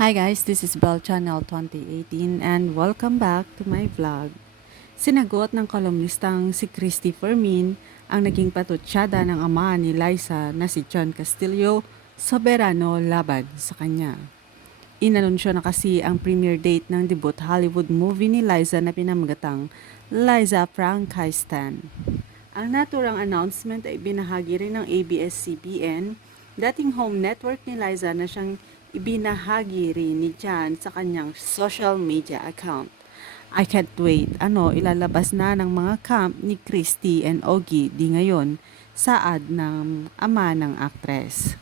Hi guys, this is Bell Channel 2018 and welcome back to my vlog. Sinagot ng kolumnistang si Christy Fermin ang naging patutsada ng ama ni Liza na si John Castillo soberano laban sa kanya. Inanunsyo na kasi ang premiere date ng debut Hollywood movie ni Liza na pinamagatang Liza Frankenstein. Ang naturang announcement ay binahagi rin ng ABS-CBN, dating home network ni Liza na siyang ibinahagi rin ni John sa kanyang social media account. I can't wait. Ilalabas na ng mga camp ni Christy and Ogie di ngayon, saad ng ama ng aktres.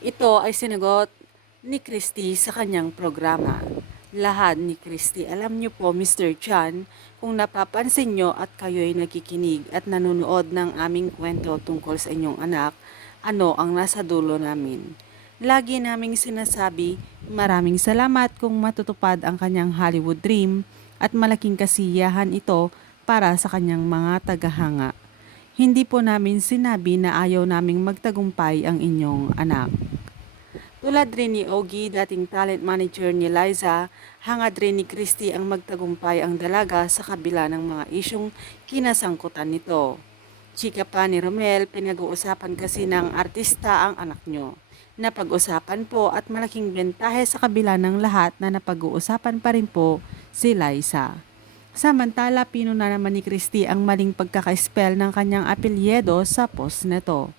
Ito ay sinagot ni Christy sa kanyang programa. Lahat ni Christy, alam niyo po Mr. John, kung napapansin niyo at kayo'y nakikinig at nanonood ng aming kwento tungkol sa inyong anak, ano ang nasa dulo namin. Lagi naming sinasabi, maraming salamat kung matutupad ang kanyang Hollywood dream at malaking kasiyahan ito para sa kanyang mga tagahanga. Hindi po namin sinabi na ayaw naming magtagumpay ang inyong anak. Tulad rin ni Ogie, dating talent manager ni Liza, hangad rin ni Christy ang magtagumpay ang dalaga sa kabila ng mga isyong kinasangkutan nito. Chika pa ni Romel, pinag-uusapan kasi ng artista ang anak nyo. Napag-usapan po at malaking bentahe sa kabila ng lahat na napag-uusapan pa rin po si Liza. Samantala, pinuna naman ni Christy ang maling pagkaka-spell ng kanyang apelyido sa post nito.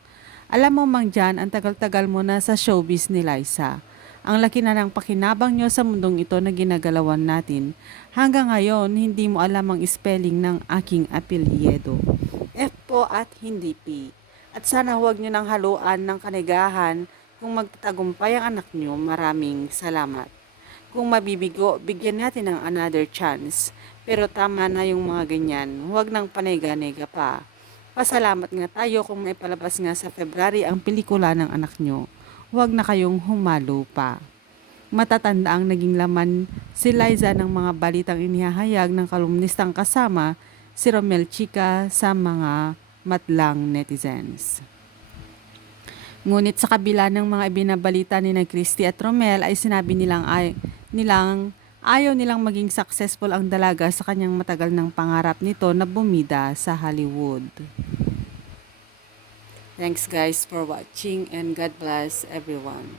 Alam mo Mang Jan, ang tagal-tagal mo na sa showbiz ni Liza. Ang laki na ng pakinabang nyo sa mundong ito na ginagalawan natin. Hanggang ngayon, hindi mo alam ang spelling ng aking apelyido. F po at hindi P. At sana huwag nyo nang haluan ng kanigahan kung magtatagumpay ang anak nyo. Maraming salamat. Kung mabibigo, bigyan natin ng another chance. Pero tama na yung mga ganyan. Huwag nang panega-nega pa. Pasalamat nga tayo kung may palabas nga sa February ang pelikula ng anak nyo. Huwag na kayong humalo pa. Matatanda ang naging laman si Liza ng mga balitang inihahayag ng kalumnistang kasama si Romel Chica sa mga matlang netizens. Ngunit sa kabila ng mga ibinabalita ni na Christy at Romel ay sinabi nilang ayaw nilang maging successful ang dalaga sa kanyang matagal ng pangarap nito na bumida sa Hollywood. Thanks guys for watching and God bless everyone.